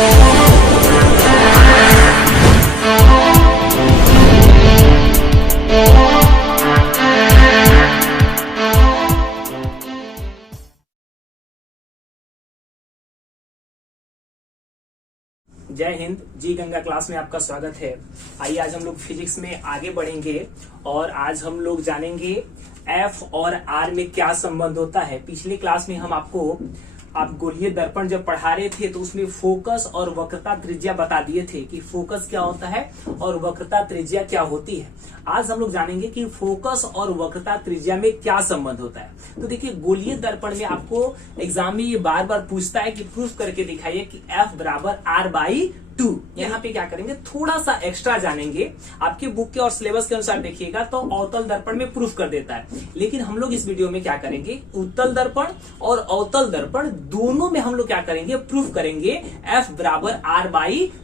जय हिंद। जी गंगा क्लास में आपका स्वागत है। आइए आज हम लोग फिजिक्स में आगे बढ़ेंगे और आज हम लोग जानेंगे एफ और आर में क्या संबंध होता है। पिछले क्लास में हम आप गोलीय दर्पण जब पढ़ा रहे थे तो उसमें फोकस और वक्रता त्रिज्या बता दिए थे कि फोकस क्या होता है और वक्रता त्रिज्या क्या होती है। आज हम लोग जानेंगे कि फोकस और वक्रता त्रिज्या में क्या संबंध होता है। तो देखिए, गोलीय दर्पण में आपको एग्जाम में ये बार बार पूछता है कि प्रूफ करके दिखाइए कि F बराबर R/2। यहाँ पे क्या करेंगे, थोड़ा सा एक्स्ट्रा जानेंगे। आपके बुक के और सिलेबस के अनुसार देखिएगा तो अवतल दर्पण में प्रूफ कर देता है, लेकिन हम लोग इस वीडियो में क्या करेंगे, उत्तल दर्पण और अवतल दर्पण दोनों में हम लोग क्या करेंगे, प्रूफ करेंगे F बराबर R/2,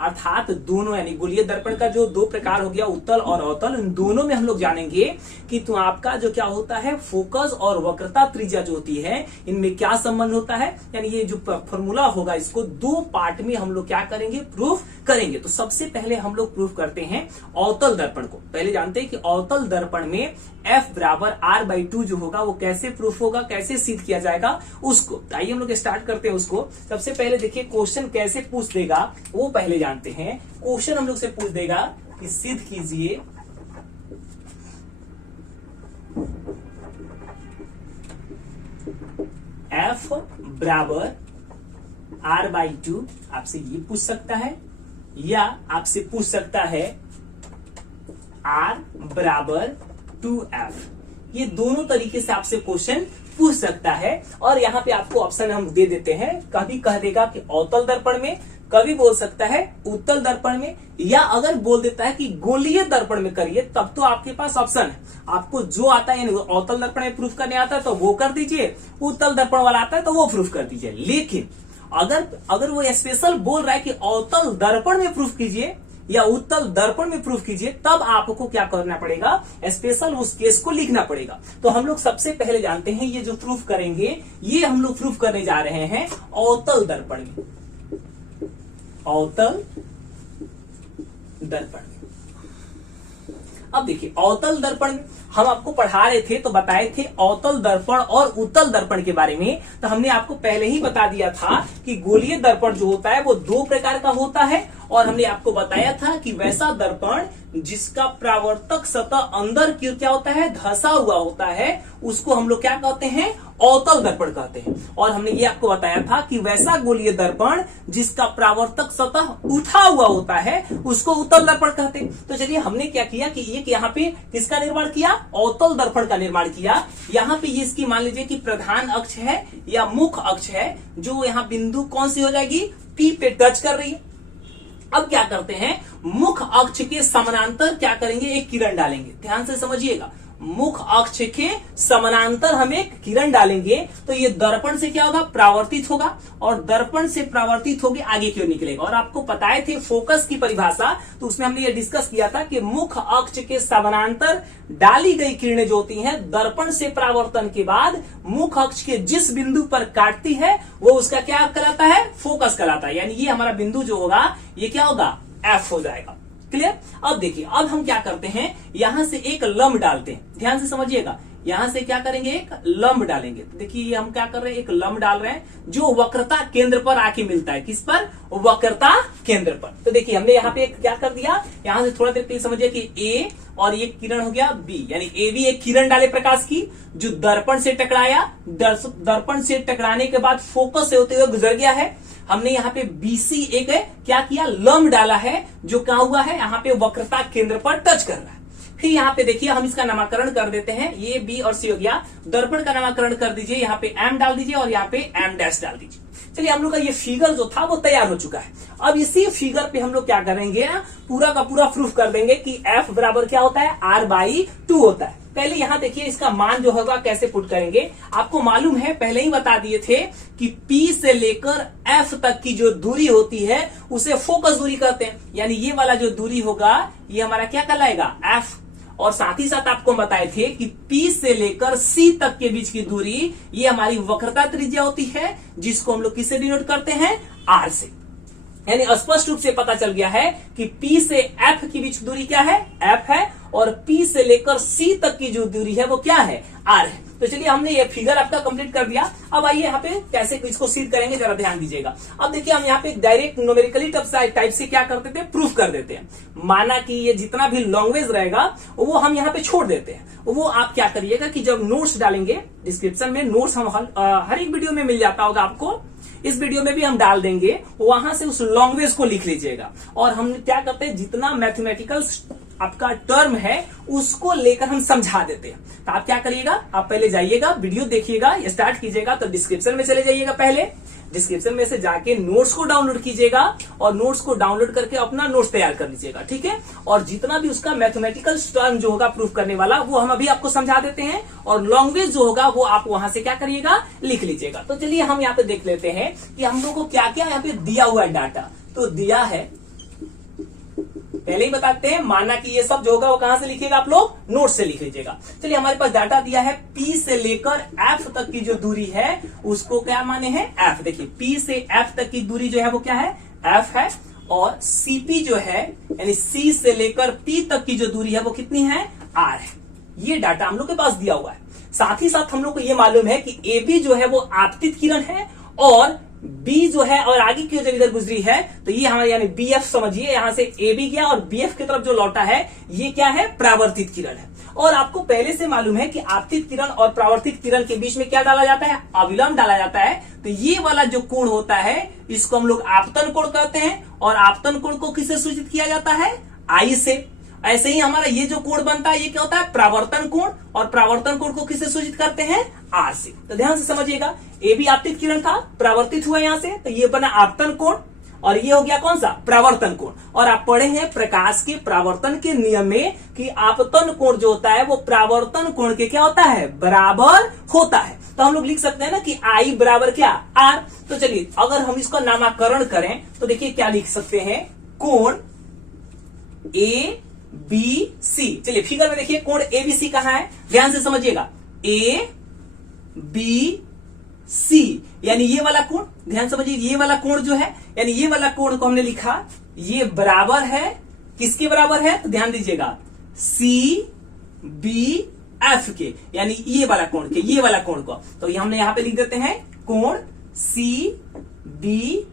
अर्थात दोनों यानी गोलीय दर्पण का जो दो प्रकार हो गया, उत्तल और अवतल, इन दोनों में हम लोग जानेंगे कि तो आपका जो क्या होता है, फोकस और वक्रता त्रिज्या जो होती है इनमें क्या संबंध होता है। यानी ये जो फॉर्मूला होगा इसको दो पार्ट में हम लोग क्या करेंगे, प्रूफ करेंगे। तो सबसे पहले हम लोग प्रूफ करते हैं अवतल दर्पण को। पहले जानते हैं कि अवतल दर्पण में F बराबर R/2 जो होगा वो कैसे प्रूफ होगा, कैसे सिद्ध किया जाएगा उसको। आइए हम लोग स्टार्ट करते हैं उसको। सबसे पहले देखिए क्वेश्चन कैसे पूछ देगा वो पहले जानते हैं। क्वेश्चन हम लोग से पूछ देगा कि सिद्ध कीजिए F बराबर R/2। आपसे ये पूछ सकता है या आपसे पूछ सकता है R बराबर 2F। ये दोनों तरीके से आपसे क्वेश्चन पूछ सकता है। और यहाँ पे आपको ऑप्शन हम दे देते हैं। कभी कह देगा कि अवतल दर्पण में, कभी बोल सकता है उत्तल दर्पण में, या अगर बोल देता है कि गोलीय दर्पण में करिए तब तो आपके पास ऑप्शन है। आपको जो आता है, अवतल दर्पण में प्रूफ करने आता है तो वो कर दीजिए, उत्तल दर्पण वाला आता है तो वो प्रूफ कर दीजिए। लेकिन अगर वो स्पेशल बोल रहा है कि अवतल दर्पण में प्रूफ कीजिए या उत्तल दर्पण में प्रूफ कीजिए, तब आपको क्या करना पड़ेगा, स्पेशल उस केस को लिखना पड़ेगा। तो हम लोग सबसे पहले जानते हैं ये जो प्रूफ करेंगे, ये हम लोग प्रूफ करने जा रहे हैं अवतल दर्पण में। अवतल दर्पण में अब देखिए, अवतल दर्पण में हम आपको पढ़ा रहे थे तो बताए थे अवतल दर्पण और उत्तल दर्पण के बारे में। तो हमने आपको पहले ही बता दिया था कि गोलीय दर्पण जो होता है वो दो प्रकार का होता है, और हमने आपको बताया था कि वैसा दर्पण जिसका परावर्तक सतह अंदर की क्या होता है, धंसा हुआ होता है, उसको हम लोग क्या कहते हैं, अवतल दर्पण कहते हैं। और हमने ये आपको बताया था कि वैसा गोलीय दर्पण जिसका परावर्तक सतह उठा हुआ होता है उसको उत्तल दर्पण कहते हैं। तो चलिए, हमने क्या किया कि एक यहाँ पे किसका निर्माण किया, अवतल दर्पण का निर्माण किया। यहाँ पे ये इसकी मान लीजिए कि प्रधान अक्ष है या मुख्य अक्ष है, जो यहाँ बिंदु कौन सी हो जाएगी, P पे टच कर रही है। अब क्या करते हैं, मुख्य अक्ष के समानांतर क्या करेंगे, एक किरण डालेंगे। ध्यान से समझिएगा, मुख्य अक्ष के समानांतर हम एक किरण डालेंगे तो ये दर्पण से क्या होगा, परावर्तित होगा, और दर्पण से परावर्तित होकर आगे की ओर निकलेगा। और आपको बताए थे फोकस की परिभाषा, तो उसमें हमने ये डिस्कस किया था कि मुख्य अक्ष के समानांतर डाली गई किरणें जो होती हैं, दर्पण से परावर्तन के बाद मुख्य अक्ष के जिस बिंदु पर काटती है वो उसका क्या कहलाता है, फोकस कहलाता है। यानी ये हमारा बिंदु जो होगा ये क्या होगा, F हो जाएगा। क्लियर। अब देखिए, अब हम क्या करते हैं, यहां से एक लंब डालते हैं। ध्यान से समझिएगा, यहां से क्या करेंगे, एक लंब डालेंगे। तो देखिए ये हम क्या कर रहे हैं, एक लंब डाल रहे हैं जो वक्रता केंद्र पर आके मिलता है। किस पर, वक्रता केंद्र पर। तो देखिए हमने यहाँ पे क्या कर दिया, यहां से थोड़ा देर के लिए समझिए कि A और ये किरण हो गया B, यानी AB एक किरण डाले प्रकाश की जो दर्पण से टकराया, दर्पण से टकराने के बाद फोकस से होते हुए गुजर गया है। हमने यहाँ पे BC एक क्या किया, लंब डाला है जो क्या हुआ है, यहाँ पे वक्रता केंद्र पर टच कर रहा है। फिर यहाँ पे देखिए हम इसका नामकरण कर देते हैं, ये B और C हो गया। दर्पण का नामकरण कर दीजिए, यहाँ पे M डाल दीजिए और यहाँ पे M डैश डाल दीजिए। चलिए, हम लोग का ये फिगर जो था वो तैयार हो चुका है। अब इसी फिगर पे हम लोग क्या करेंगे ना, पूरा का पूरा प्रूफ कर देंगे कि F बराबर क्या होता है, R/2 होता है। पहले यहाँ देखिए इसका मान जो होगा कैसे पुट करेंगे। आपको मालूम है, पहले ही बता दिए थे कि P से लेकर F तक की जो दूरी होती है उसे फोकस दूरी कहते हैं। यानी ये वाला जो दूरी होगा ये हमारा क्या कहलाएगा, F। और साथ ही साथ आपको बताए थे कि P से लेकर C तक के बीच की दूरी ये हमारी वक्रता त्रिज्या होती है, जिसको हम लोग किससे डिनोट करते हैं, R से। यानी स्पष्ट रूप से पता चल गया है कि P से F की बीच दूरी क्या है, F है, और P से लेकर C तक की जो दूरी है वो क्या है, R है। तो चलिए हमने ये फिगर आपका कंप्लीट कर दिया। अब आइए यहाँ पे कैसे इसको सिद्ध करेंगे जरा ध्यान दीजिएगा। अब देखिए हम यहाँ पे डायरेक्ट न्यूमेरिकली टाइप से क्या करते थे, प्रूफ कर देते हैं। माना कि ये जितना भी लॉन्ग्वेज रहेगा वो हम यहाँ पे छोड़ देते हैं। वो आप क्या करिएगा कि जब नोट्स डालेंगे डिस्क्रिप्शन में, नोट्स हम हर एक वीडियो में मिल जाता होगा आपको, इस वीडियो में भी हम डाल देंगे, वहां से उस लॉन्ग्वेज को लिख लीजिएगा। और हम क्या करते हैं, जितना मैथमेटिकल आपका टर्म है उसको लेकर हम समझा देते हैं। तो आप क्या करिएगा, आप पहले जाइएगा, वीडियो देखिएगा, स्टार्ट कीजिएगा, तो डिस्क्रिप्शन में चले जाइएगा। पहले डिस्क्रिप्शन में से जाके नोट्स को डाउनलोड कीजिएगा और नोट्स को डाउनलोड करके अपना नोट्स तैयार कर लीजिएगा, ठीक है। और जितना भी उसका मैथमेटिकल टर्म जो होगा प्रूफ करने वाला वो हम अभी आपको समझा देते हैं, और लॉन्ग्वेज जो होगा वो आप वहां से क्या करिएगा, लिख लीजिएगा। तो चलिए हम यहाँ पे देख लेते हैं कि हम लोग को क्या क्या यहाँ पे दिया हुआ है डाटा। तो दिया है, पहले ही बताते हैं, माना कि ये सब जो होगा वो कहां से लिखिएगा, आप लोग नोट से लिख लीजिएगा। चलिए हमारे पास डाटा दिया है, P से लेकर F तक की जो दूरी है उसको क्या माने हैं, F। देखिए P से F तक की दूरी जो है वो क्या है, F है, और CP जो है यानी C से लेकर P तक की जो दूरी है वो कितनी है, R है। ये डाटा हम लोग के पास दिया हुआ है। साथ ही साथ हम लोग को ये मालूम है कि AB जो है वो आपतित किरण है, और B जो है और आगे की जब इधर गुजरी है तो ये हमारे यानी BF समझिए, यहां से AB गया और BF की तरफ जो लौटा है ये क्या है, परावर्तित किरण है। और आपको पहले से मालूम है कि आपतित किरण और परावर्तित किरण के बीच में क्या डाला जाता है, अविलंब डाला जाता है। तो ये वाला जो कोण होता है इसको हम लोग आपतन कोण कहते हैं, और आपतन कोण को किससे सूचित किया जाता है, I से। ऐसे ही हमारा ये जो कोण बनता है ये क्या होता है, परावर्तन कोण, और परावर्तन कोण को किससे सूचित करते हैं, R से। तो ध्यान से समझिएगा, ए भी आपतित किरण था, परावर्तित हुआ यहां से, तो ये बना आपतन कोण, और ये हो गया कौन सा, परावर्तन कोण। और आप पढ़े हैं प्रकाश के परावर्तन के नियम में कि आपतन कोण जो होता है वो परावर्तन कोण के क्या होता है, बराबर होता है। तो हम लोग लिख सकते हैं ना कि I बराबर क्या, R। तो चलिए अगर हम इसका नामकरण करें तो देखिए क्या लिख सकते हैं, कोण ABC। चलिए फिगर में देखिए कोण ABC कहां है, ध्यान से समझिएगा, ABC यानी ये वाला कोण, ध्यान समझिए, ये वाला कोण जो है यानी ये वाला कोण को हमने लिखा, ये बराबर है किसके बराबर है, तो ध्यान दीजिएगा CBF के, यानी ये वाला कोण के, ये वाला कोण को। तो ये हमने यहां पे लिख देते हैं कोण CBF।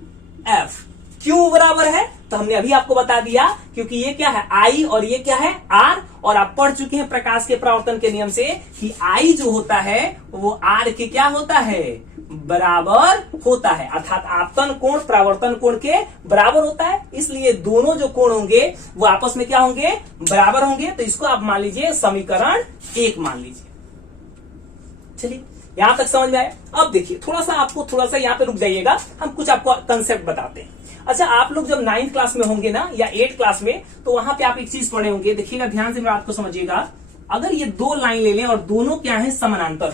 क्यों बराबर है, तो हमने अभी आपको बता दिया, क्योंकि ये क्या है, I और ये क्या है, R। और आप पढ़ चुके हैं प्रकाश के परावर्तन के नियम से कि I जो होता है वो R के क्या होता है, बराबर होता है। अर्थात आपतन कोण परावर्तन कोण के बराबर होता है, इसलिए दोनों जो कोण होंगे वो आपस में क्या होंगे, बराबर होंगे। तो इसको आप मान लीजिए समीकरण 1 मान लीजिए। चलिए यहां तक समझ में आया। अब देखिए थोड़ा सा यहाँ पे रुक जाइएगा, हम कुछ आपको कंसेप्ट बताते हैं। अच्छा, आप लोग जब 9th क्लास में होंगे ना, या 8th क्लास में, तो वहां पे आप एक चीज पढ़े होंगे, देखिएगा ध्यान से, मैं आपको समझिएगा। अगर ये दो लाइन ले लें और दोनों क्या है, समानांतर हो,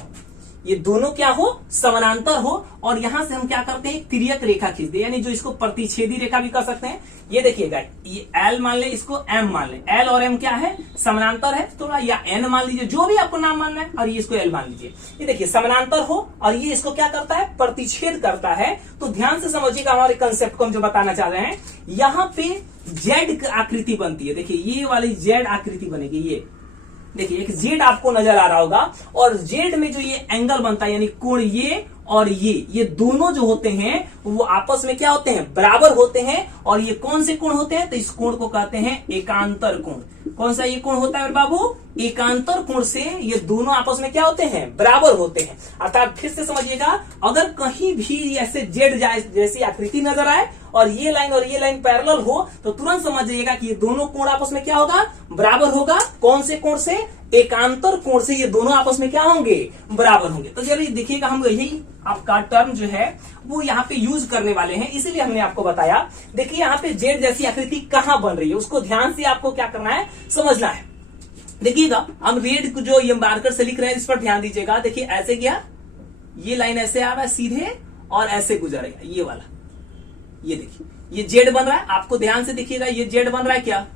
ये दोनों क्या हो, समानांतर हो, और यहां से हम क्या करते हैं, तिर्यक रेखा खींच दे, यानी जो इसको प्रतिच्छेदी रेखा भी कर सकते हैं। ये देखिएगा, ये L मान ले, इसको M मान ले, L और M क्या है, समानांतर है थोड़ा, या N मान लीजिए, जो भी आपको नाम मानना है, और ये इसको L मान लीजिए। ये देखिए समानांतर हो और ये इसको क्या करता है, प्रतिच्छेद करता है। तो ध्यान से समझिएगा हमारे कंसेप्ट को हम जो बताना चाह रहे हैं। यहाँ पे Z आकृति बनती है, देखिए ये वाली Z आकृति बनेगी। ये देखिए एक जेड आपको नजर आ रहा होगा, और जेड में जो ये एंगल बनता है यानी कोण ये और ये दोनों जो होते हैं वो आपस में क्या होते हैं, बराबर होते हैं। और ये कौन से कोण होते हैं, तो इस कोण को कहते हैं एकांतर कोण। कौन सा ये कोण होता है बाबू, एकांतर कोण से ये दोनों आपस में क्या होते हैं, बराबर होते हैं। अर्थात फिर से समझिएगा, अगर कहीं भी ऐसे जेड जैसी आकृति नजर आए और ये लाइन पैरेलल हो, तो तुरंत समझ जाइएगा कि ये दोनों कोण आपस में क्या होगा, बराबर होगा। कौन से कोण से, एकांतर कोण से ये दोनों आपस में क्या होंगे, बराबर होंगे। तो चलिए देखिएगा, हम यही आपका टर्म जो है वो यहाँ पे यूज करने वाले हैं, इसीलिए हमने आपको बताया। देखिए यहाँ पे जेड जैसी आकृति कहाँ बन रही है, उसको ध्यान से आपको क्या करना है, समझना है। देखिएगा हम रेड जो ये मार्कर से लिख रहे हैं, इस पर ध्यान दीजिएगा। देखिए ऐसे गया, ये लाइन ऐसे आ रहा है सीधे, और ऐसे गुजरेगा ये वाला, ये देखिए ये जेड बन रहा है। आपको ध्यान से देखिएगा, ये जेड बन रहा है क्या,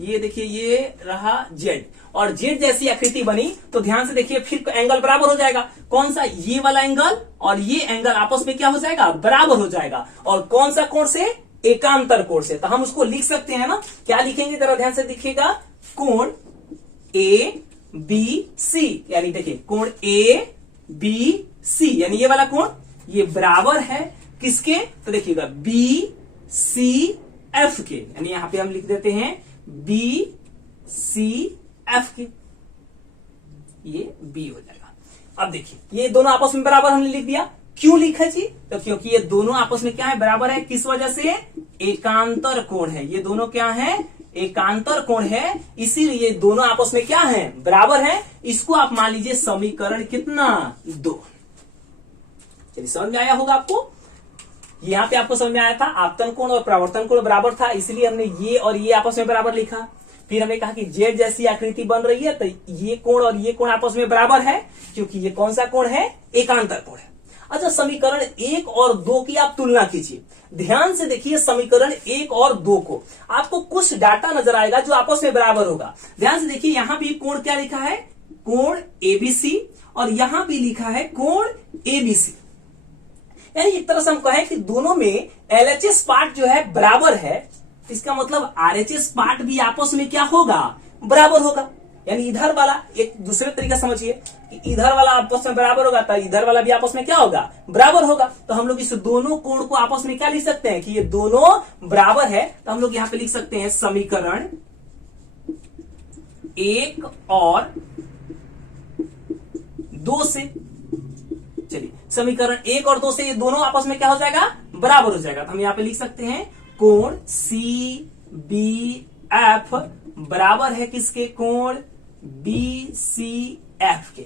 ये देखिए ये रहा जेड, और जेड जैसी आकृति बनी तो ध्यान से देखिए फिर एंगल बराबर हो जाएगा। कौन सा, ये वाला एंगल और ये एंगल आपस में क्या हो जाएगा, बराबर हो जाएगा। और कौन सा कोण से, एकांतर कोण से। तो हम उसको लिख सकते हैं ना, क्या लिखेंगे जरा ध्यान से देखिएगा, कोण ए बी सी, यानी देखिए कोण ए बी सी यानी ये वाला कोण, ये बराबर है किसके, तो देखिएगा बी सी एफ के, यानी यहां पे हम लिख देते हैं बी सी एफ के, ये बी हो जाएगा। अब देखिए ये दोनों आपस में बराबर हमने लिख दिया, क्यों लिखा जी, तो क्योंकि ये दोनों आपस में क्या है, बराबर है, किस वजह से, एकांतर कोण है, ये दोनों क्या है, एकांतर कोण है, इसीलिए दोनों आपस में क्या है, बराबर है। इसको आप मान लीजिए समीकरण कितना, 2। चलिए समझ में आया होगा आपको, यहां पे आपको समझ में आया था आपतन कोण और परावर्तन कोण बराबर था, इसलिए हमने ये और ये आपस में बराबर लिखा। फिर हमने कहा कि जेड जैसी आकृति बन रही है तो ये कोण और ये कोण आपस में बराबर है, क्योंकि ये कौन सा कोण है, एकांतर कोण है। अच्छा, समीकरण 1 और 2 की आप तुलना कीजिए, ध्यान से देखिए समीकरण 1 और 2 को, आपको कुछ डाटा नजर आएगा जो आपस में बराबर होगा। ध्यान से देखिए, यहां भी कोण क्या लिखा है, कोण एबीसी, और यहां भी लिखा है कोण एबीसी, यानी एक तरह से हम कहें कि दोनों में एलएचएस पार्ट जो है बराबर है, इसका मतलब आरएचएस पार्ट भी आपस में क्या होगा, बराबर होगा। यानी इधर वाला, एक दूसरे तरीका समझिए कि इधर वाला आपस में बराबर होगा तो इधर वाला भी आपस में क्या होगा, बराबर होगा। तो हम लोग इस दोनों कोण को आपस में क्या लिख सकते हैं कि ये दोनों बराबर है, तो हम लोग यहां पे लिख सकते हैं समीकरण 1 और 2 से। चलिए समीकरण 1 और 2 से ये दोनों आपस में क्या हो जाएगा, बराबर हो जाएगा। तो हम यहां पे लिख सकते हैं कोण सी बी एफ बराबर है किसके, कोण बी सी एफ के।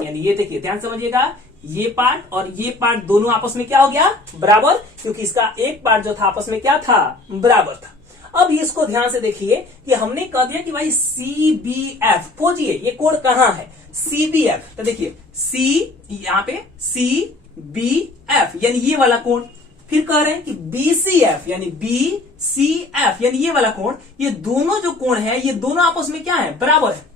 यानी ये देखिए ध्यान समझिएगा, ये पार्ट और ये पार्ट दोनों आपस में क्या हो गया, बराबर, क्योंकि इसका एक पार्ट जो था आपस में क्या था, बराबर था। अब इसको ध्यान से देखिए कि हमने कह दिया कि भाई सी बी एफ, खोजिए ये कोण कहां है, सी बी एफ। तो देखिए सी, यहां पे सी बी एफ यानी ये वाला कोण, फिर कह रहे हैं कि बी सी एफ यानी बी सी एफ यानी ये वाला कोण, ये दोनों जो कोण है ये दोनों आपस में क्या है, बराबर है।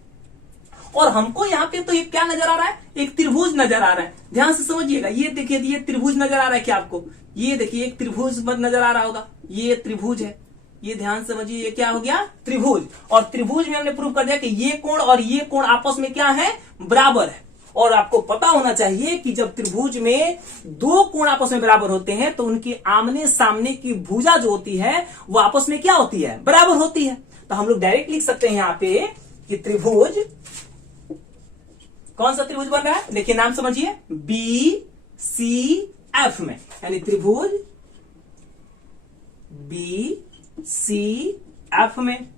और हमको यहाँ पे तो एक क्या नजर आ रहा है, एक त्रिभुज नजर आ रहा है। ध्यान से समझिएगा, ये देखिए ये त्रिभुज नजर आ रहा है क्या आपको, ये देखिए एक त्रिभुज नजर आ रहा होगा, ये त्रिभुज है, ये ध्यान से समझिए, ये क्या हो गया, त्रिभुज। और त्रिभुज में हमने प्रूव कर दिया कि ये कोण और ये कोण आपस में क्या है, बराबर है। और आपको पता होना चाहिए कि जब त्रिभुज में दो कोण आपस में बराबर होते हैं तो उनकी आमने सामने की भुजा जो होती है वो आपस में क्या होती है, बराबर होती है। तो हम लोग डायरेक्ट लिख सकते हैं यहां पे कि त्रिभुज, कौन सा त्रिभुज बन रहा है, देखिए नाम समझिए, बी सी एफ में, यानी त्रिभुज बी सी एफ में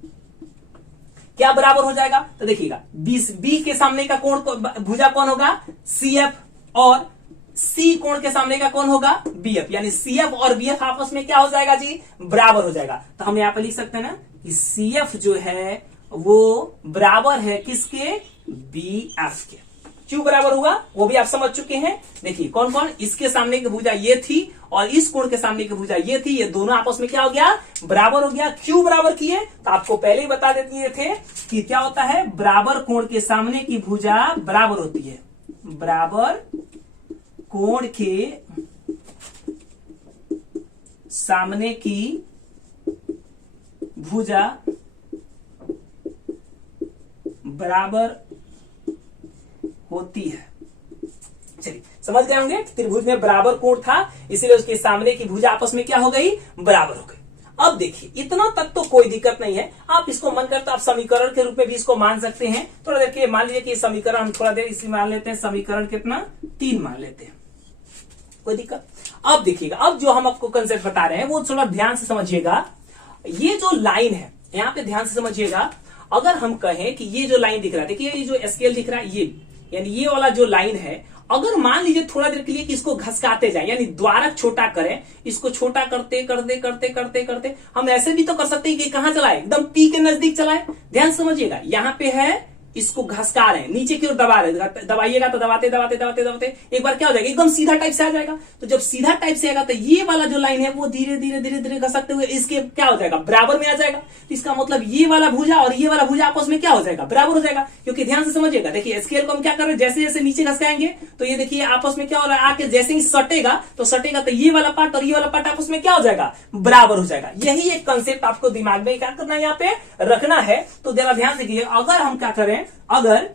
क्या बराबर हो जाएगा। तो देखिएगा बी के सामने का कोण भुजा कौन होगा, सी एफ, और सी कोण के सामने का कौन होगा, बी एफ, यानी सी एफ और बी एफ आपस में क्या हो जाएगा जी, बराबर हो जाएगा। तो हम यहां पर लिख सकते हैं ना कि सी एफ जो है वो बराबर है किसके, बी एफ के। क्यों बराबर हुआ वो भी आप समझ चुके हैं। देखिए कौन कौन, इसके सामने की भुजा ये थी और इस कोण के सामने की भुजा ये थी, ये दोनों आपस में क्या हो गया, बराबर हो गया। क्यों बराबर किए, तो आपको पहले ही बता देते थे कि क्या होता है, बराबर कोण के सामने की भुजा बराबर होती है, बराबर कोण के सामने की भुजा बराबर होती है। चलिए समझ गए होंगे, त्रिभुज में बराबर कोण था इसीलिए उसके सामने की भुजा आपस में क्या हो गई, बराबर हो गई। अब देखिए इतना तक तो कोई दिक्कत नहीं है, आप इसको मन करता आप समीकरण के रूप में भी इसको मान सकते हैं। थोड़ा देर के मान लीजिए कि समीकरण हम थोड़ा देर इसी मान लेते हैं, समीकरण कितना, 3 मान लेते हैं, कोई दिक्कत। अब देखिएगा, अब जो हम आपको कंसेप्ट बता रहे हैं वो थोड़ा ध्यान से समझिएगा। ये जो लाइन है यहाँ पे ध्यान से समझिएगा, अगर हम कहें कि ये जो लाइन दिख रहा है, देखिए ये जो स्केल दिख रहा है, ये यानी ये वाला जो लाइन है, अगर मान लीजिए थोड़ा देर के लिए कि इसको घसकाते जाए, यानी द्वारक छोटा करें, इसको छोटा करते करते करते करते करते, हम ऐसे भी तो कर सकते हैं कि कहां चलाए, एकदम पी के नजदीक चलाए। ध्यान समझिएगा, यहाँ पे है इसको घसका रहे हैं, नीचे की ओर दबा रहे हैं, दबाइएगा तो दबाते दबाते दबाते दबाते एक बार क्या हो जाएगा, एकदम सीधा टाइप से आ जाएगा। तो जब सीधा टाइप से आएगा तो ये वाला जो लाइन है वो धीरे धीरे धीरे धीरे घसकते हुए इसके क्या हो जाएगा, बराबर में आ जाएगा। तो इसका मतलब ये वाला भुजा और ये वाला भुजा आपस में क्या हो जाएगा, बराबर हो जाएगा। क्योंकि ध्यान से समझिएगा, देखिए स्केल को हम क्या कर रहे हैं, जैसे जैसे नीचे घसकाएंगे तो ये देखिए आपस में क्या हो रहा है, आके जैसे ही सटेगा तो ये वाला पार्ट और ये वाला पार्ट आपस में क्या हो जाएगा, बराबर हो जाएगा। यही एक कंसेप्ट आपको दिमाग में क्या करना है, यहाँ पे रखना है। तो जरा ध्यान से कीजिए, अगर हम क्या करें, अगर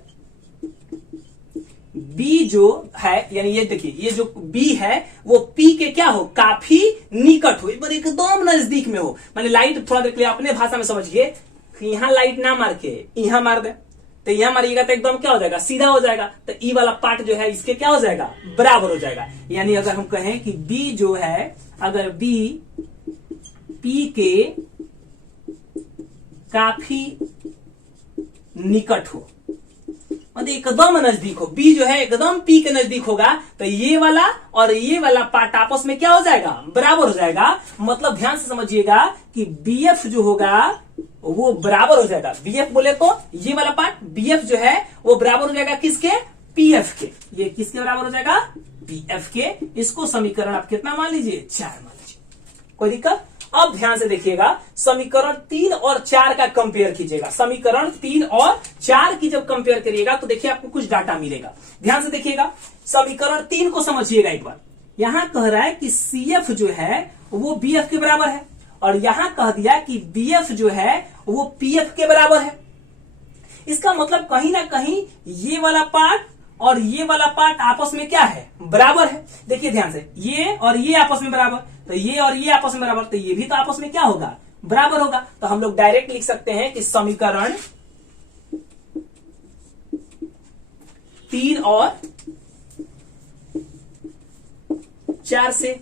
B जो है, यानी ये देखिए ये जो B है वो P के क्या हो, काफी निकट हो, एकदम नजदीक में हो। माने लाइट थोड़ा देख लिया, अपने भाषा में समझिए, यहां लाइट ना मार के यहां मार दे तो यहां मारिएगा तो एकदम क्या हो जाएगा, सीधा हो जाएगा। तो ई वाला पार्ट जो है इसके क्या हो जाएगा, बराबर हो जाएगा। यानी अगर हम कहें कि B जो है, अगर B P के काफी निकट हो, मतलब एकदम नजदीक हो, B जो है एकदम P के नजदीक होगा तो ये वाला और ये वाला पार्ट आपस में क्या हो जाएगा, बराबर हो जाएगा। मतलब ध्यान से समझिएगा कि BF जो होगा वो बराबर हो जाएगा, BF बोले तो ये वाला पार्ट BF जो है वो बराबर हो जाएगा किसके, PF के। ये किसके बराबर हो जाएगा, PF के। इसको समीकरण आप कितना मान लीजिए, 4 मान लीजिए, कोई दिक्कत। अब ध्यान से देखिएगा, समीकरण 3 और 4 का कंपेयर कीजिएगा। समीकरण 3 और 4 की जब कंपेयर करिएगा तो देखिए आपको कुछ डाटा मिलेगा। ध्यान से देखिएगा, समीकरण 3 को समझिएगा एक बार। यहां कह रहा है कि CF जो है वो BF के बराबर है, और यहां कह दिया कि BF जो है वो PF के बराबर है। इसका मतलब कहीं ना कहीं ये वाला पार्ट और ये वाला पार्ट आपस में क्या है, बराबर है। देखिए ध्यान से, ये और ये आपस में बराबर, तो ये और ये आपस में बराबर, तो ये भी तो आपस में क्या होगा, बराबर होगा। तो हम लोग डायरेक्ट लिख सकते हैं कि समीकरण 3 और 4 से,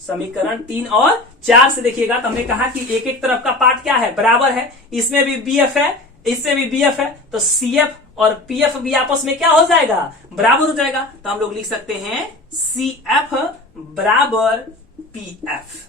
समीकरण 3 और 4 से देखिएगा तो हमने कहा कि एक एक तरफ का पार्ट क्या है, बराबर है। इसमें भी BF है, इससे भी BF है, तो CF और PF भी आपस में क्या हो जाएगा, बराबर हो जाएगा। तो हम लोग लिख सकते हैं CF बराबर PF।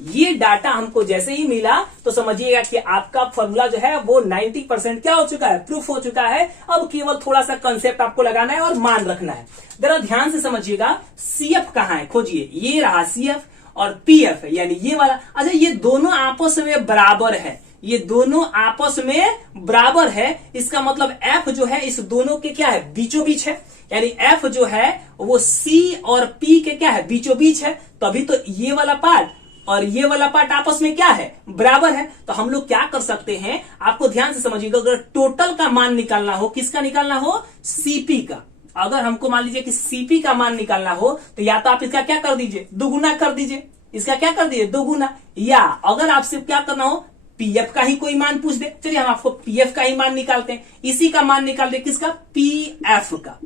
ये डाटा हमको जैसे ही मिला तो समझिएगा कि आपका फॉर्मूला जो है वो 90% क्या हो चुका है, प्रूफ हो चुका है। अब केवल थोड़ा सा कंसेप्ट आपको लगाना है और मान रखना है। जरा ध्यान से समझिएगा, CF कहां है, खोजिए। ये रहा CF और PF है, यानी ये वाला। अच्छा, ये दोनों आपस में बराबर है, ये दोनों आपस में बराबर है। इसका मतलब F जो है इस दोनों के क्या है, बीचों बीच है। यानी F जो है वो C और P के क्या है, बीचों बीच है। तभी तो ये वाला पार्ट और ये वाला पार्ट आपस में क्या है, बराबर है। तो हम लोग क्या कर सकते हैं, आपको ध्यान से समझिएगा, अगर टोटल का मान निकालना हो, किसका निकालना हो, CP का। अगर हमको मान लीजिए कि CP का मान निकालना हो तो या तो आप इसका क्या कर दीजिए, दोगुना कर दीजिए। इसका क्या कर दीजिए, दोगुना। या अगर आपसे क्या करना हो, PF का ही कोई मान पूछ दे, चलिए हम आपको PF का ही मान निकालते हैं। इसी का मान निकाल दे, किसका, PF का।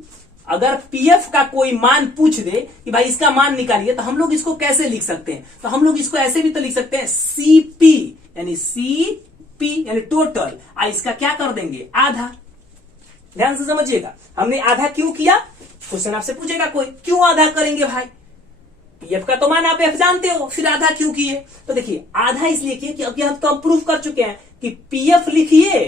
अगर PF का कोई मान पूछ दे कि भाई इसका मान निकालिए, तो हम लोग इसको कैसे लिख सकते हैं, तो हम लोग इसको ऐसे भी तो लिख सकते हैं, CP यानी CP यानी टोटल, इसका क्या कर देंगे, आधा। ध्यान से समझिएगा, हमने आधा क्यों किया, क्वेश्चन आपसे पूछेगा कोई, क्यों आधा करेंगे भाई, PF का तो मान आप F जानते हो, फिर आधा क्यों किए। तो देखिए आधा इसलिए किए कि अब तो हम प्रूफ कर चुके हैं कि PF लिखिए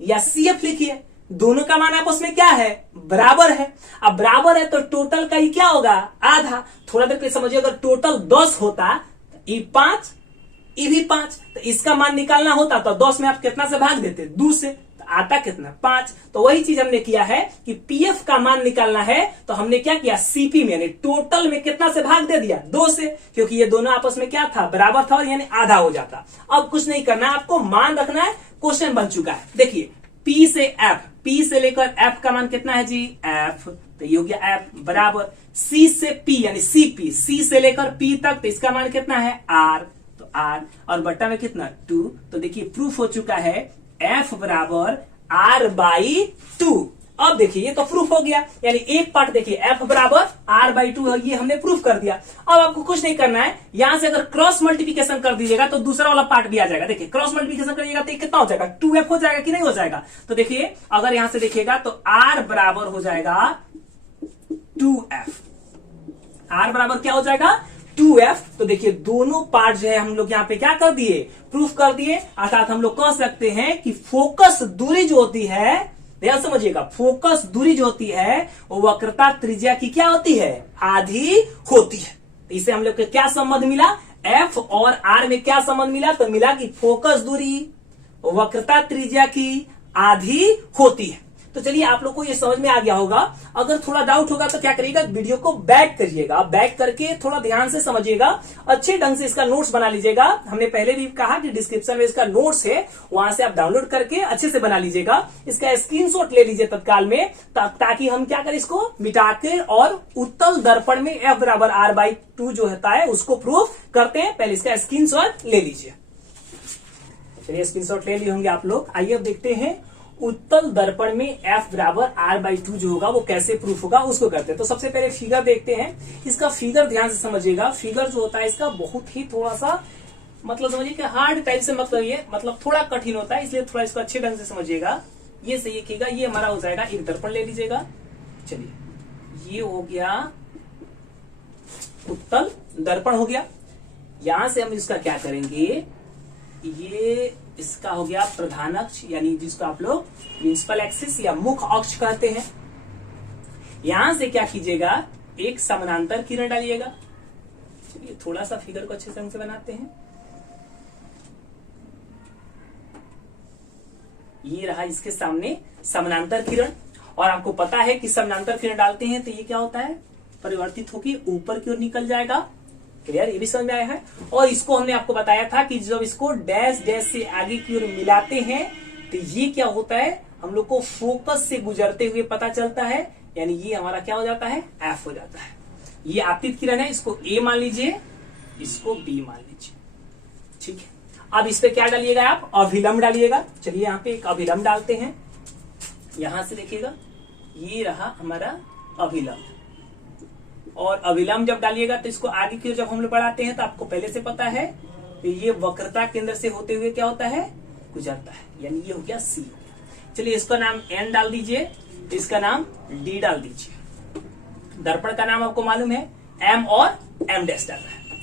या CF लिखिए, दोनों का मान आपस में क्या है, बराबर है। अब बराबर है तो टोटल का ही क्या होगा, आधा। थोड़ा देर के लिए समझिए, अगर टोटल 10 होता तो ये 5 ये भी 5, तो इसका मान निकालना होता तो 10 में आप कितना से भाग देते, 2 से, तो आता कितना, 5। तो वही चीज हमने किया है कि PF का मान निकालना है तो हमने क्या किया, CP में यानी टोटल में कितना से भाग दे दिया, 2 से, क्योंकि ये दोनों आपस में क्या था, बराबर था, और यानी आधा हो जाता। अब कुछ नहीं करना है, आपको मान रखना है, क्वेश्चन बन चुका है। देखिए P से F, P से लेकर F का मान कितना है जी, F, तो ये हो गया F बराबर C से P यानी CP, C से लेकर P तक, तो इसका मान कितना है, R, तो R, और बट्टा में कितना, 2। तो देखिए प्रूफ हो चुका है F बराबर R/2। अब देखिए ये तो प्रूफ हो गया, यानी एक पार्ट देखिए F बराबर R/2 है, ये हमने प्रूफ कर दिया। अब आपको कुछ नहीं करना है, यहां से अगर क्रॉस मल्टीप्लिकेशन कर दीजिएगा तो दूसरा वाला पार्ट भी आ जाएगा। देखिए क्रॉस मल्टीप्लिकेशन करिएगा तो कितना हो जाएगा, 2F हो जाएगा कि नहीं हो जाएगा। तो देखिए अगर यहां से देखिएगा तो R बराबर हो जाएगा 2F, R बराबर क्या हो जाएगा, 2f। तो देखिए दोनों पार्ट जो है हम लोग यहाँ पे क्या कर दिए, प्रूफ कर दिए। अर्थात हम लोग कह सकते हैं कि फोकस दूरी जो होती है, ध्यान समझिएगा, फोकस दूरी जो होती है वो वक्रता त्रिज्या की क्या होती है, आधी होती है। तो इसे हम लोग को क्या संबंध मिला, एफ और आर में क्या संबंध मिला, तो मिला कि फोकस दूरी वक्रता त्रिज्या की आधी होती है। तो चलिए आप लोग को ये समझ में आ गया होगा। अगर थोड़ा डाउट होगा तो क्या करिएगा, वीडियो को बैक करिएगा, बैक करके थोड़ा ध्यान से समझिएगा, अच्छे ढंग से इसका नोट्स बना लीजिएगा। हमने पहले भी कहा कि डिस्क्रिप्शन में इसका नोट्स है, वहां से आप डाउनलोड करके अच्छे से बना लीजिएगा। इसका स्क्रीनशॉट ले लीजिए तत्काल में, ताकि हम क्या करें, इसको मिटा के और उत्तल दर्पण में F बराबर R/2 जो होता है उसको प्रूफ करते हैं। पहले इसका स्क्रीनशॉट ले लीजिए। चलिए स्क्रीनशॉट ले लिए होंगे आप लोग। आइए अब देखते हैं उत्तल दर्पण में F बराबर R/2 जो होगा वो कैसे प्रूफ होगा, उसको करते हैं। तो सबसे पहले फिगर देखते हैं। इसका फिगर ध्यान से समझिएगा। फिगर जो होता है इसका बहुत ही थोड़ा सा मतलब समझिए कि हार्ड टाइप से, मतलब ये मतलब थोड़ा कठिन होता है, इसलिए थोड़ा इसको अच्छे ढंग से समझिएगा। ये सही लिखिएगा, ये हमारा हो जाएगा, एक दर्पण ले लीजिएगा। चलिए ये हो गया उत्तल दर्पण हो गया। यहां से हम इसका क्या करेंगे, ये इसका हो गया प्रधान अक्ष, यानी जिसको आप लोग प्रिंसिपल एक्सिस या मुख्य अक्ष कहते हैं। यहां से क्या कीजिएगा, एक समानांतर किरण डालिएगा। चलिए थोड़ा सा फिगर को अच्छे ढंग से बनाते हैं। ये रहा इसके सामने समानांतर किरण, और आपको पता है कि समानांतर किरण डालते हैं तो ये क्या होता है, परिवर्तित होकर ऊपर की ओर निकल जाएगा। क्लियर, ये भी समझ में आया है। और इसको हमने आपको बताया था कि जब इसको डैश डैश से आगे की ओर मिलाते हैं तो ये क्या होता है, हम लोग को फोकस से गुजरते हुए पता चलता है, यानी ये हमारा क्या हो जाता है, एफ हो जाता है। ये आपतित किरण है, इसको ए मान लीजिए, इसको बी मान लीजिए। ठीक है, अब इस पे क्या डालिएगा आप, अभिलंब डालिएगा। चलिए यहाँ पे एक अभिलंब डालते हैं। यहां से देखिएगा, ये रहा हमारा अभिलंब। और अभिलंब जब डालिएगा तो इसको आगे की ओर जब हम लोग बढ़ाते हैं तो आपको पहले से पता है तो ये वक्रता केंद्र से होते हुए क्या होता है, गुजरता है, यानी ये हो गया सी हो गया। चलिए इसका नाम एन डाल दीजिए, इसका नाम डी डाल दीजिए। दर्पण का नाम आपको मालूम है, एम और एम डैश डाल रहा है।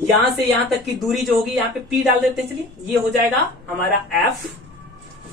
यहां से यहां तक की दूरी जो होगी यहाँ पे पी डाल देते हैं। चलिए ये हो जाएगा हमारा एफ,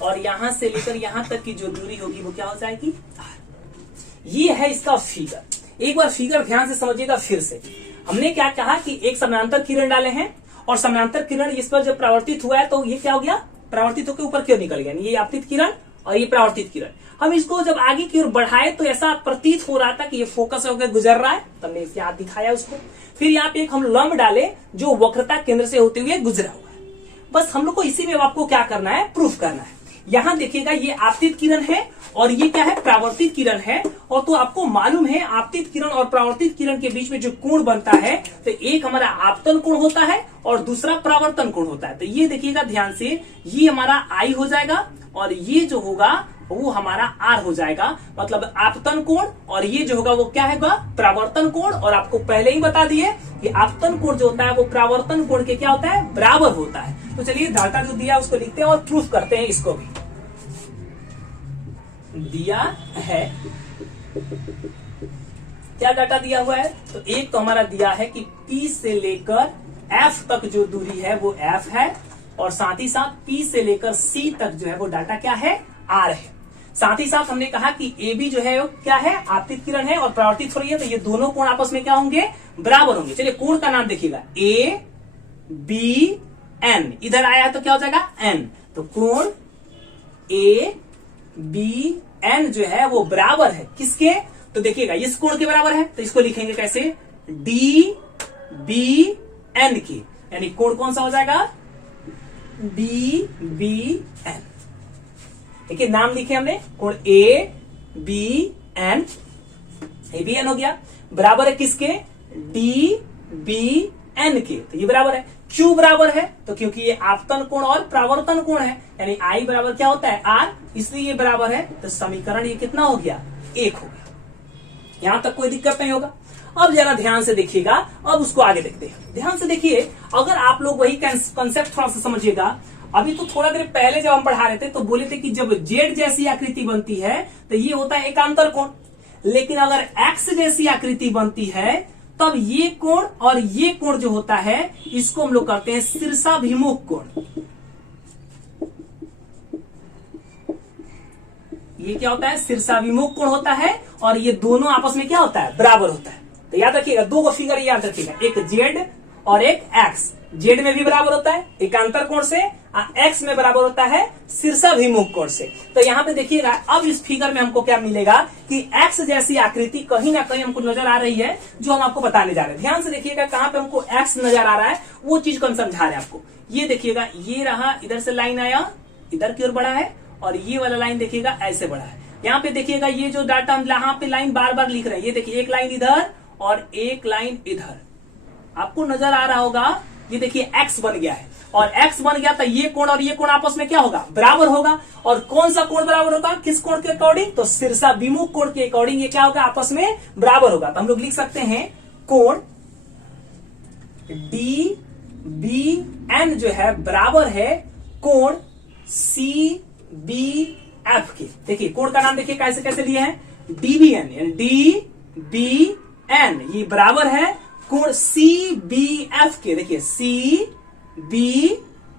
और यहां से लेकर यहां तक की जो दूरी होगी वो क्या हो जाएगी, आर। ये है इसका फिगर। एक बार फिगर ध्यान से समझिएगा फिर से। हमने क्या कहा कि एक समानांतर किरण डाले हैं, और समानांतर किरण इस पर जब परावर्तित हुआ है तो ये क्या हो गया, परावर्तित होकर ऊपर की ओर निकल गया। ये आपतित किरण और ये परावर्तित किरण। हम इसको जब आगे की ओर बढ़ाए तो ऐसा प्रतीत हो रहा था कि ये फोकस होकर गुजर रहा है, तो हमने इसके हाथ दिखाया उसको। फिर यहाँ पे एक हम लंब डाले जो वक्रता केंद्र से होते हुए गुजरा हुआ है। बस हम लोग को इसी में आपको क्या करना है, प्रूफ करना है। यहां देखिएगा ये आपतित किरण है और ये क्या है, परावर्तित किरण है। और तो आपको मालूम है आपतित किरण और परावर्तित किरण के बीच में जो कोण बनता है, तो एक हमारा आपतन कोण होता है और दूसरा परावर्तन कोण होता है। तो ये देखिएगा ध्यान से, ये हमारा आई हो जाएगा और ये जो होगा वो हमारा आर हो जाएगा, मतलब आपतन कोण। और ये जो होगा वो क्या है, परावर्तन कोण। और आपको पहले ही बता दिए कि आपतन कोण जो होता है वो परावर्तन कोण के क्या होता है, बराबर होता है। तो चलिए डाटा जो दिया उसको लिखते हैं और प्रूफ करते हैं। इसको भी दिया है, क्या डाटा दिया हुआ है, तो एक तो हमारा दिया है कि P से लेकर F तक जो दूरी है वो F है, और साथ ही साथ P से लेकर C तक जो है वो डाटा क्या है, R है। साथ ही साथ हमने कहा कि AB जो है वो क्या है, आपतित किरण है और परावर्तित हो रही है, तो ये दोनों कोण आपस में क्या होंगे, बराबर होंगे। चलिए कोण का नाम देखिएगा, A B N, इधर आया तो क्या हो जाएगा, N। तो कोण A B N जो है वो बराबर है किसके, तो देखिएगा इस कोण के बराबर है, तो इसको लिखेंगे कैसे, D B N के, यानी कोण कौन सा हो जाएगा, D B N। देखिए नाम लिखे हमने, कोण A B N, A B N हो गया, बराबर है किसके, D B N के, तो ये बराबर है। क्यों बराबर है, तो क्योंकि ये आपतन कोण और परावर्तन कोण है, यानी आई बराबर क्या होता है, आर, इसलिए ये बराबर है। तो समीकरण ये कितना हो गया, 1 हो गया। यहां तक कोई दिक्कत नहीं होगा। अब जरा ध्यान से देखिएगा, अब उसको आगे देखते हैं। ध्यान से देखिए, अगर आप लोग वही कंसेप्ट थोड़ा सा समझिएगा। अभी तो थोड़ा देर पहले जब हम पढ़ा रहे थे तो बोले थे कि जब जेड जैसी आकृति बनती है तो ये होता है एकांतर कोण, लेकिन अगर एक्स जैसी आकृति बनती है तब ये कोण और ये कोण जो होता है इसको हम लोग करते हैं शीर्षाभिमुख कोण। ये क्या होता है? शीर्षाभिमुख कोण होता है और ये दोनों आपस में क्या होता है? बराबर होता है। तो याद रखिएगा, दो को फिगर याद रखिएगा, एक जेड और एक एक्स। जेड में भी बराबर होता है एकांतर कोण से, एक्स में बराबर होता है शीर्षाभिमुख कोण से। तो यहाँ पे देखिएगा, अब इस फिगर में हमको क्या मिलेगा कि एक्स जैसी आकृति कहीं ना कहीं हमको नजर आ रही है, जो हम आपको बताने जा रहे हैं। ध्यान से देखिएगा कहाँ पे हमको एक्स नजर आ रहा है, वो चीज को हम समझा रहे हैं आपको। ये देखिएगा, ये रहा, इधर से लाइन आया, इधर की ओर बढ़ा है, और ये वाला लाइन देखिएगा ऐसे बढ़ा है। यहाँ पे देखिएगा, ये जो डाटा हम यहाँ पे लाइन बार बार लिख रहे हैं, ये देखिए एक लाइन इधर और एक लाइन इधर, आपको नजर आ रहा होगा। ये देखिए एक्स बन गया है, और एक्स बन गया तो ये कोण और ये कोण आपस में क्या होगा? बराबर होगा। और कौन सा कोण बराबर होगा? किस कोण के अकॉर्डिंग? तो शीर्षाभिमुख कोण के अकॉर्डिंग ये क्या होगा? आपस में बराबर होगा। तो हम लोग लिख सकते हैं कोण डी बी एन जो है बराबर है कोण सी बी एफ के। देखिए कोण का नाम देखिए कैसे कैसे लिए हैं, डीबीएन, यानी डी बी एन, ये बराबर है कोण सी बी एफ के। देखिए सी बी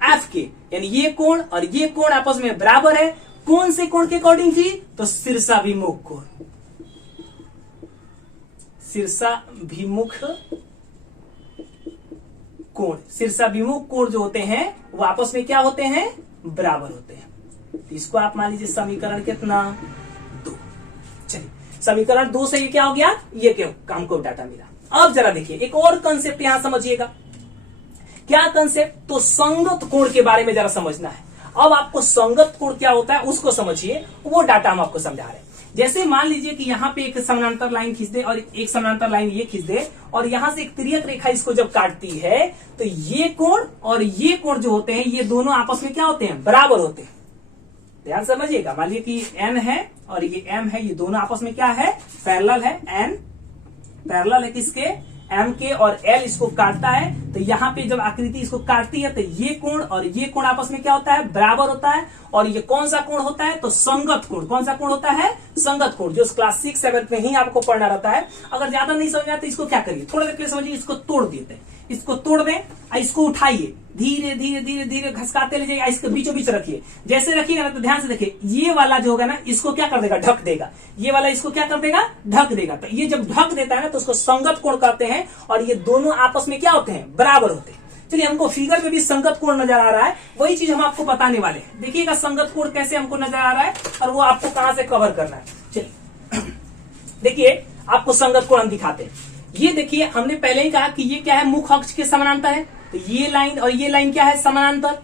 एफ के, यानी ये कोण और ये कोण आपस में बराबर है। कौन से कोण के अकॉर्डिंग थी? तो शीर्षाभिमुख कोण। शीर्षाभिमुख कोण, शीर्षाभिमुख कोण जो होते हैं वो आपस में क्या होते हैं? बराबर होते हैं। इसको आप मान लीजिए समीकरण कितना? 2। चलिए, समीकरण 2 से ये क्या हो गया? ये क्या हमको डाटा मिला। अब जरा देखिए, एक और कंसेप्ट यहां समझिएगा। क्या कंसेप्ट? तो संगत कोण के बारे में जरा समझना है। अब आपको संगत कोण क्या होता है उसको समझिए, वो डाटा हम आपको समझा रहे हैं। जैसे मान लीजिए कि यहाँ पे एक समानांतर लाइन खींच दे और एक समानांतर लाइन ये खींच दे, और यहां से एक तिर्यक रेखा इसको जब काटती है, तो ये कोण और ये कोण जो होते हैं ये दोनों आपस में क्या होते हैं? बराबर होते हैं। ध्यान समझिएगा, मान लीजिए कि एन है और ये एम है, ये दोनों आपस में क्या है? पैरेलल है। एन पैरेलल है किसके? एम के, और एल इसको काटता है। तो यहाँ पे जब आकृति इसको काटती है तो ये कोण और ये कोण आपस में क्या होता है? बराबर होता है। और ये कौन सा कोण होता है? तो संगत कोण। कौन सा कोण होता है? संगत कोण, जो क्लास 6 7 में ही आपको पढ़ना रहता है। अगर ज्यादा नहीं समझ आता तो इसको क्या करिए, थोड़ा देर के लिए समझिए, इसको तोड़ देते हैं, इसको तोड़ दें, इसको उठाइए, धीरे धीरे धीरे धीरे घसकाते ले जाइए, इसके बीचों बीच रखिए। जैसे रखिएगा ना तो ध्यान से देखिए, ये वाला जो होगा ना इसको क्या कर देगा? ढक देगा। ये वाला इसको क्या कर देगा? ढक देगा। तो ये जब ढक देता है ना तो उसको संगत कोण कहते हैं, और ये दोनों आपस में क्या होते हैं? बराबर होते हैं। चलिए, हमको फिगर में भी संगत कोण नजर आ रहा है, वही चीज हम आपको बताने वाले हैं। देखिएगा संगत कोण कैसे हमको नजर आ रहा है और वो आपको कहां से कवर करना है। चलिए देखिए, आपको संगत कोण हम दिखाते हैं। ये देखिए, हमने पहले ही कहा कि ये क्या है? मुख्य अक्ष के समानांतर है। तो ये लाइन और ये लाइन क्या है? समानांतर।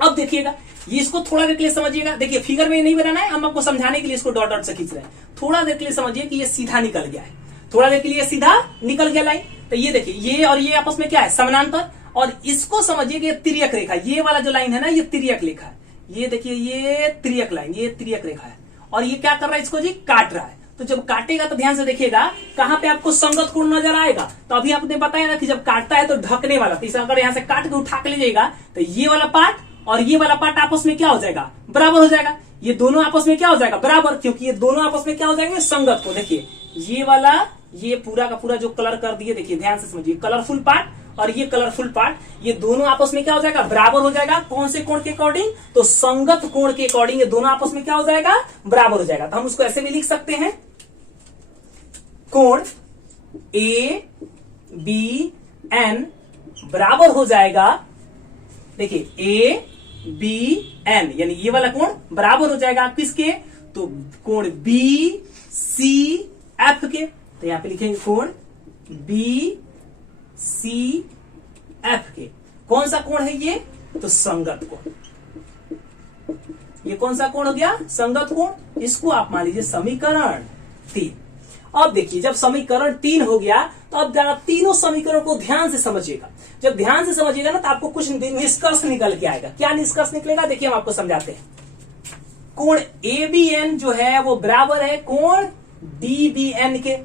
अब देखिएगा, ये इसको थोड़ा देर के लिए समझिएगा। देखिए फिगर में नहीं बनाना है, हम आपको समझाने के लिए इसको डॉट डॉट से खींच रहे हैं। थोड़ा देर के लिए समझिए कि ये सीधा निकल गया है, थोड़ा देर के लिए सीधा निकल गया लाइन। तो ये देखिए, ये और ये आपस में क्या है? समानांतर। और इसको समझिए कि तिर्यक रेखा, ये वाला जो लाइन है ना, ये तिर्यक रेखा है। ये देखिए, ये तिर्यक लाइन, ये तिर्यक रेखा है, और ये क्या कर रहा है? इसको जी काट रहा है। तो जब काटेगा तो ध्यान से देखिएगा कहां पे आपको संगत कोण नजर आएगा। तो अभी आपने बताया ना कि जब काटता है तो ढकने वाला, तो अगर यहां से काट के उठा के ले जाएगा तो ये वाला पार्ट और ये वाला पार्ट आपस में क्या हो जाएगा? बराबर हो जाएगा। ये दोनों आपस में क्या हो जाएगा? बराबर, क्योंकि ये दोनों आपस में क्या हो जाएंगे? संगत को। देखिए ये वाला, ये पूरा का पूरा जो कलर कर दिए, देखिए ध्यान से समझिए, कलरफुल पार्ट और ये कलरफुल पार्ट, ये दोनों आपस में क्या हो जाएगा? बराबर हो जाएगा। कौन से कोण के अकॉर्डिंग? तो संगत कोण के अकॉर्डिंग ये दोनों आपस में क्या हो जाएगा? बराबर हो जाएगा। तो हम उसको ऐसे भी लिख सकते हैं, कोण ए बी एन बराबर हो जाएगा, देखिए ए बी एन, यानी ये वाला कोण बराबर हो जाएगा किसके? तो कोण बी सी एफ के। तो यहां पे लिखेंगे कोण बी सी एफ के। कौन सा कोण है ये? तो संगत कोण। ये कौन सा कोण हो गया? संगत कोण। इसको आप मान लीजिए समीकरण 3। अब देखिए, जब समीकरण 3 हो गया तो अब जरा तीनों समीकरणों को ध्यान से समझिएगा। जब ध्यान से समझिएगा ना तो आपको कुछ निष्कर्ष निकल के आएगा। क्या निष्कर्ष निकलेगा? देखिए हम आपको समझाते हैं। कोण एबीएन जो है वो बराबर है कोण डीबीएन के।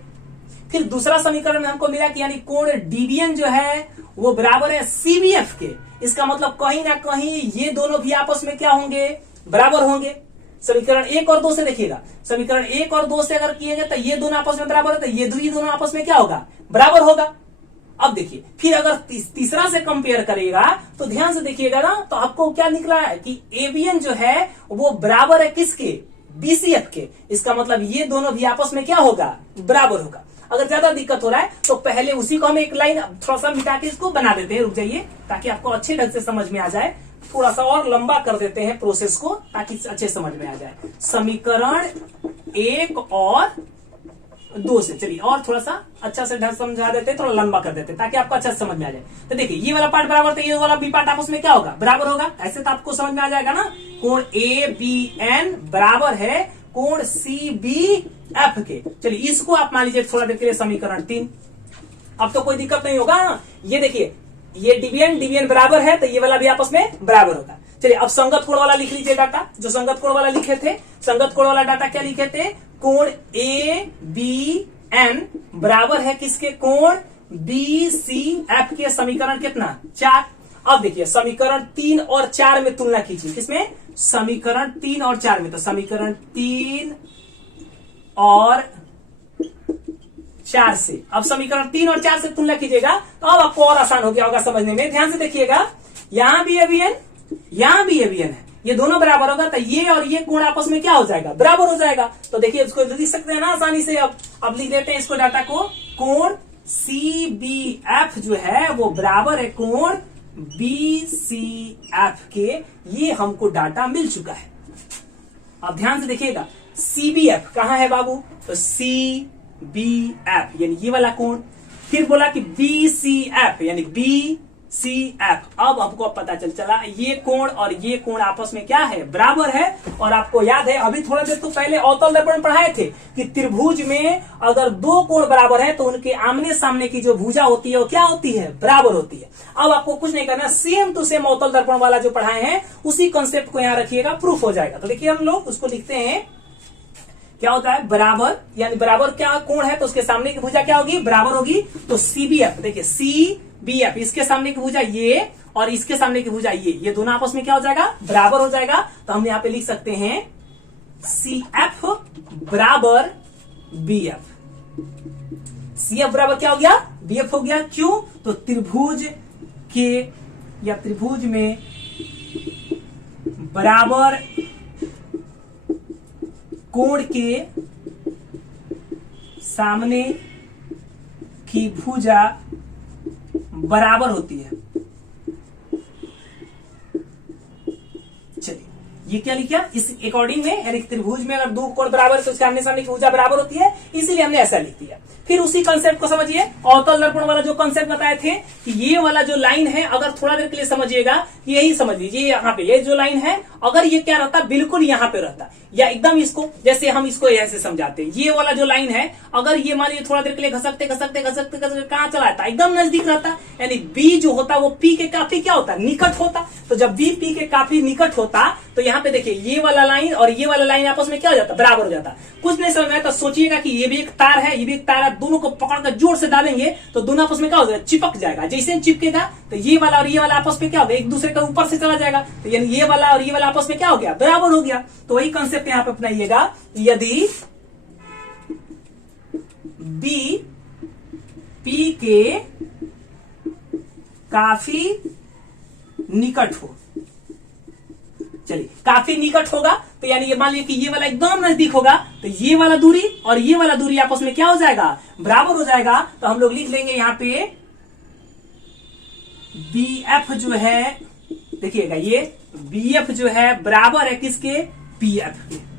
फिर दूसरा समीकरण में हमको मिला कि यानी कोण डीबीएन जो है वो बराबर है सीबीएफ के। इसका मतलब कहीं ना कहीं ये दोनों भी आपस में क्या होंगे? बराबर होंगे। समीकरण 1 और 2 से देखिएगा, समीकरण 1 और 2 से अगर किए गए तो ये दोनों आपस में बराबर है, तो ये दोनों आपस में क्या होगा, बराबर होगा। अब देखिए फिर अगर तीसरा से कंपेयर करेगा तो ध्यान से देखिएगा ना, तो आपको क्या निकला है कि एबीएन जो है वो बराबर है किसके, बीसीएफ के। इसका मतलब ये दोनों भी आपस में क्या होगा, बराबर होगा। अगर ज्यादा दिक्कत हो रहा है तो पहले उसी को हम एक लाइन थोड़ा सा मिटा के इसको बना देते हैं, रुक जाइए, ताकि आपको अच्छे ढंग से समझ में आ जाए। थोड़ा सा और लंबा कर देते हैं प्रोसेस को ताकि अच्छे समझ में आ जाए। समीकरण 1 और 2 से चलिए और थोड़ा सा अच्छा से ढंग समझा देते हैं, थोड़ा लंबा कर देते हैं ताकि आपको अच्छा समझ में आ जाए। तो देखिए ये वाला पार्ट बराबर, तो ये वाला बी पार्ट आपस में क्या होगा, बराबर होगा। ऐसे तो आपको समझ में आ जाएगा ना। कोण ए बी एन बराबर है कोण सी बी एफ के। चलिए इसको आप मान लीजिए थोड़ा देर के लिए समीकरण 3। अब तो कोई दिक्कत नहीं होगा। ये देखिए ये डिवीजन बराबर है तो ये वाला भी आपस में बराबर होगा। चलिए अब संगत कोण वाला लिख लीजिए डाटा, जो संगत कोण वाला लिखे थे। संगत कोण वाला डाटा क्या लिखे थे, कोण ए बी एन बराबर है किसके, कोण बी सी एफ के। समीकरण कितना, 4। अब देखिए समीकरण 3 और 4 में तुलना कीजिए, किसमें, समीकरण 3 और 4 में। तो समीकरण 3 और 4 से, अब समीकरण 3 और 4 से तुलना कीजिएगा तो अब आपको और आसान हो गया होगा समझने में। ध्यान से देखिएगा, यहां भी एबीएन, यहां भी एबीएन है, ये दोनों बराबर होगा तो ये और ये कोण आपस में क्या हो जाएगा, बराबर हो जाएगा। तो देखिए इसको लिख सकते हैं ना आसानी से। अब लिख देते हैं इसको डाटा को, कोण सी बी एफ जो है वो बराबर है कोण बी सी एफ के। ये हमको डाटा मिल चुका है। अब ध्यान से देखिएगा, सीबीएफ कहां है बाबू, तो सी बी एफ यानी ये वाला कोण। फिर बोला कि बी सी एफ यानी बी सी एफ। अब हमको पता चला ये कोण और ये कोण आपस में क्या है, बराबर है। और आपको याद है अभी थोड़ा देर तो पहले अवतल दर्पण पढ़ाए थे कि त्रिभुज में अगर 2 कोण बराबर है तो उनके आमने सामने की जो भुजा होती है वो क्या होती है, बराबर होती है। अब आपको कुछ नहीं करना, सेम टू सेम अवतल दर्पण वाला जो पढ़ाए हैं उसी कॉन्सेप्ट को यहां रखिएगा, प्रूफ हो जाएगा। तो देखिए हम लोग उसको लिखते हैं, क्या होता है, बराबर यानी बराबर क्या कोण है तो उसके सामने की भुजा क्या होगी, बराबर होगी। तो सीबीएफ, देखिए सीबीएफ, इसके सामने की भुजा ये और इसके सामने की भुजा ये दोनों आपस में क्या हो जाएगा, बराबर हो जाएगा। तो हम यहाँ पे लिख सकते हैं सीएफ बराबर बीएफ। सीएफ बराबर क्या हो गया, बीएफ हो गया। क्यों, तो त्रिभुज के या त्रिभुज में बराबर कोण के सामने की भुजा बराबर होती है। चलिए ये क्या लिखा, इस अकॉर्डिंग में यानी त्रिभुज में अगर 2 कोण बराबर है तो उसके आमने सामने की भुजा बराबर होती है, इसीलिए हमने ऐसा लिख दिया। फिर उसी कंसेप्ट को समझिए, अवतल दर्पण वाला जो कंसेप्ट बताए थे कि ये वाला जो लाइन है, अगर थोड़ा देर के लिए समझिएगा, यही समझ लीजिए यहाँ पे ये जो लाइन है, अगर ये क्या रहता, बिल्कुल यहाँ पे रहता या एकदम इसको, जैसे हम इसको ऐसे समझाते हैं, ये वाला जो लाइन है अगर ये मान लीजिए थोड़ा देर के लिए घसकते कहां चला जाता, एकदम नजदीक रहता, यानी बी जो होता वो पी के काफी क्या होता, निकट होता। तो जब बी पी के काफी निकट होता तो यहाँ पे देखिए ये वाला लाइन और ये वाला लाइन आपस में क्या हो जाता, बराबर हो जाता। कुछ नहीं समझ में आया तो सोचिएगा कि ये भी एक तार है, ये भी एक तार है, दोनों को पकड़कर जोर से डालेंगे तो दोनों आपस में क्या हो जाएगा, चिपक जाएगा। जैसे चिपकेगा तो ये वाला और ये वाला आपस में क्या होगा, एक दूसरे के ऊपर से चला जाएगा। तो यानी ये वाला और ये वाला आपस में क्या हो गया, बराबर हो गया। तो वही कंसेप्ट यहाँ पे अपनाइएगा, यदि बी पी के काफी निकट हो, चलिए काफी निकट होगा तो यानी ये मान लीजिए कि ये वाला एकदम नजदीक होगा तो ये वाला दूरी और ये वाला दूरी आपस में क्या हो जाएगा, बराबर हो जाएगा। तो हम लोग लिख लेंगे यहाँ पे बीएफ जो है, देखिएगा ये बीएफ जो है बराबर है किसके, पीएफ के।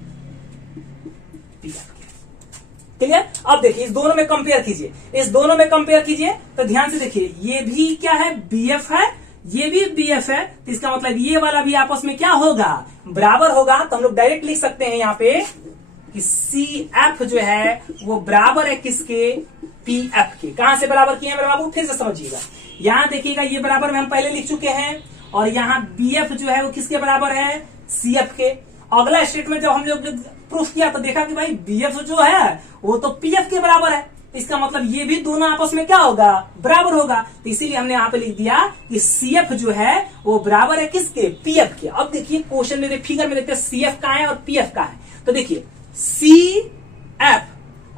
क्लियर। अब देखिए इस दोनों में कंपेयर कीजिए, इस दोनों में कंपेयर कीजिए तो ध्यान से देखिए, ये भी क्या है, बीएफ है, ये भी बीएफ है, तो इसका मतलब ये वाला भी आपस में क्या होगा, बराबर होगा। तो हम लोग डायरेक्ट लिख सकते हैं यहाँ पे कि सीएफ जो है वो बराबर है किसके, पीएफ के। कहां से बराबर किए हैं मेरे बाबू, फिर से समझिएगा। यहां देखिएगा ये बराबर में हम पहले लिख चुके हैं और यहाँ बीएफ जो है वो किसके बराबर है, सीएफ के। अगला स्टेटमेंट जब हम लोग प्रूफ किया तो देखा कि भाई बीएफ जो है वो तो पीएफ के बराबर है। इसका मतलब ये भी दोनों आपस में क्या होगा, बराबर होगा। तो इसीलिए हमने यहाँ पे लिख दिया कि CF जो है वो बराबर है किसके, PF के। अब देखिए क्वेश्चन में फिगर में देखते हैं CF का है और PF का है। तो देखिए CF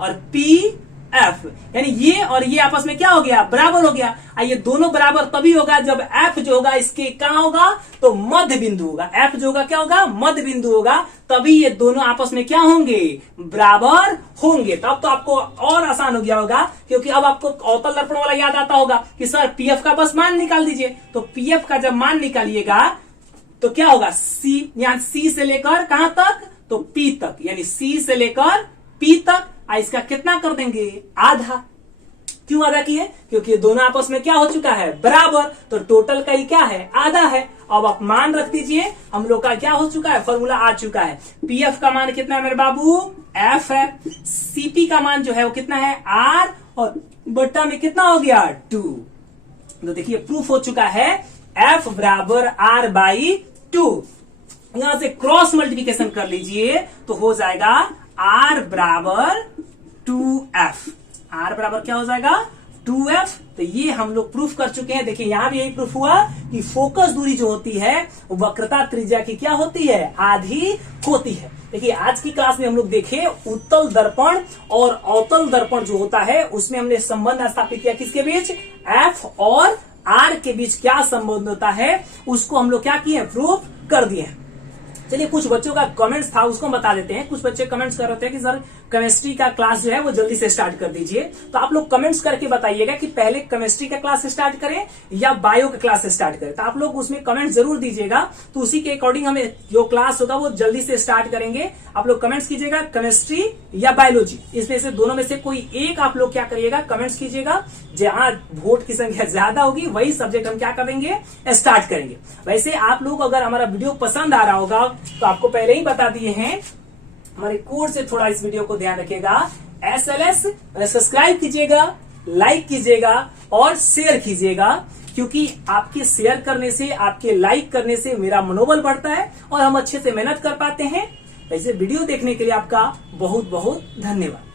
और PF यानी ये और ये आपस में क्या हो गया, बराबर हो गया। ये दोनों बराबर तभी होगा जब F जो होगा इसके कहां होगा, तो मध्य बिंदु होगा। F जो होगा क्या होगा, मध्य बिंदु होगा, तभी ये दोनों आपस में क्या होंगे, बराबर होंगे। तब तो आपको और आसान हो गया होगा, क्योंकि अब आपको अवतल दर्पण वाला याद आता होगा कि सर PF का बस मान निकाल दीजिए। तो PF का जब मान निकालिएगा तो क्या होगा, C यानी C से लेकर कहां तक, तो P तक, यानी C से लेकर P तक। इसका कितना कर देंगे, आधा। क्यों आधा किए, क्योंकि ये दोनों आपस में क्या हो चुका है, बराबर। तो टोटल का ही क्या है, आधा है। अब आप मान रख दीजिए, हम लोग का क्या हो चुका है, फॉर्मूला आ चुका है। PF का मान कितना है मेरे बाबू, F है। CP का मान जो है वो कितना है, R, और बट्टा में कितना हो गया, 2। तो देखिए प्रूफ हो चुका है, F बराबर R बाई 2। यहां से क्रॉस मल्टीप्लिकेशन कर लीजिए तो हो जाएगा R बराबर 2F। R बराबर क्या हो जाएगा, 2F। तो ये हम लोग प्रूफ कर चुके हैं। देखिए यहां भी यही प्रूफ हुआ कि फोकस दूरी जो होती है वक्रता त्रिज्या की क्या होती है, आधी होती है। देखिए आज की क्लास में हम लोग देखे उत्तल दर्पण और अवतल दर्पण जो होता है उसमें हमने संबंध स्थापित किया किसके बीच, F और R के बीच क्या संबंध होता है उसको हम लोग क्या किए, प्रूफ कर दिए। चलिए कुछ बच्चों का कमेंट्स था उसको बता देते हैं। कुछ बच्चे कमेंट्स कर रहे थे कि सर केमिस्ट्री का क्लास जो है वो जल्दी से स्टार्ट कर दीजिए। तो आप लोग कमेंट्स करके बताइएगा कि पहले केमिस्ट्री का क्लास स्टार्ट करें या बायो का क्लास स्टार्ट करें। तो आप लोग उसमें कमेंट जरूर दीजिएगा, तो उसी के अकॉर्डिंग हमें जो क्लास होगा वो जल्दी से स्टार्ट करेंगे। आप लोग कमेंट्स कीजिएगा केमिस्ट्री या बायोलॉजी, इसमें से दोनों में से कोई एक आप लोग क्या करिएगा, कमेंट्स कीजिएगा। जहां वोट की संख्या ज्यादा होगी वही सब्जेक्ट हम क्या करेंगे, स्टार्ट करेंगे। वैसे आप लोग अगर हमारा वीडियो पसंद आ रहा होगा तो आपको पहले ही बता दिए हैं, हमारे कोर्स से थोड़ा इस वीडियो को ध्यान रखिएगा। SLS सब्सक्राइब कीजिएगा, लाइक कीजिएगा और शेयर कीजिएगा, क्योंकि आपके शेयर करने से, आपके लाइक करने से मेरा मनोबल बढ़ता है और हम अच्छे से मेहनत कर पाते हैं। वैसे वीडियो देखने के लिए आपका बहुत बहुत धन्यवाद।